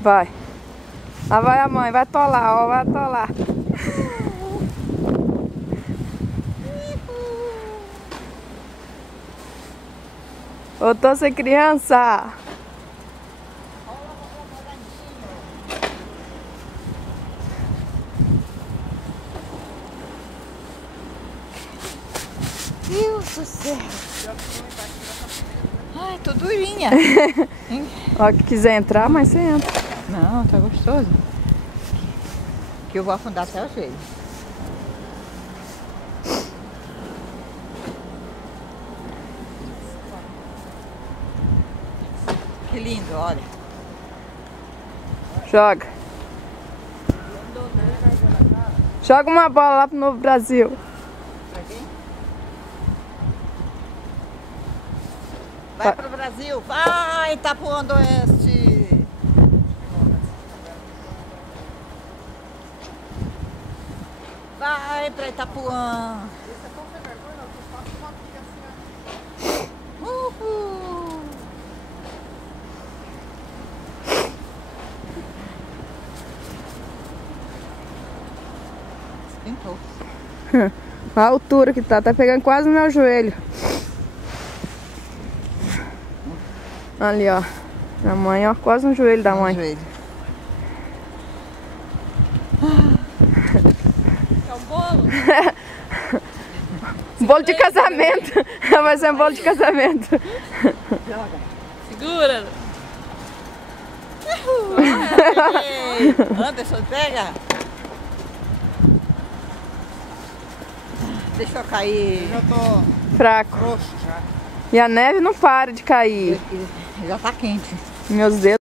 Vai. Lá vai a mãe, vai atolar, ó, vai atolar. Eu tô sem criança. Deus do céu. Ai, tô durinha. Ó, que quiser entrar, mas você entra. Não, tá gostoso. Que eu vou afundar até o joelho. Que lindo, olha. Joga. Joga uma bola lá pro Novo Brasil. Vai pro Brasil. Vai, Itapuã do Oeste. Vai pra Itapuã. Uhul. Esquentou. A altura que tá pegando quase no meu joelho. Ali, ó. A mãe, ó, quase no joelho da mãe. Joelho. É um bolo? Bolo de casamento. Vai ser um bolo de casamento. Segura. Anderson, pega. Deixa eu cair. Eu já tô Fraco. frouxo já. E a neve não para de cair. Já tá quente. Meus dedos.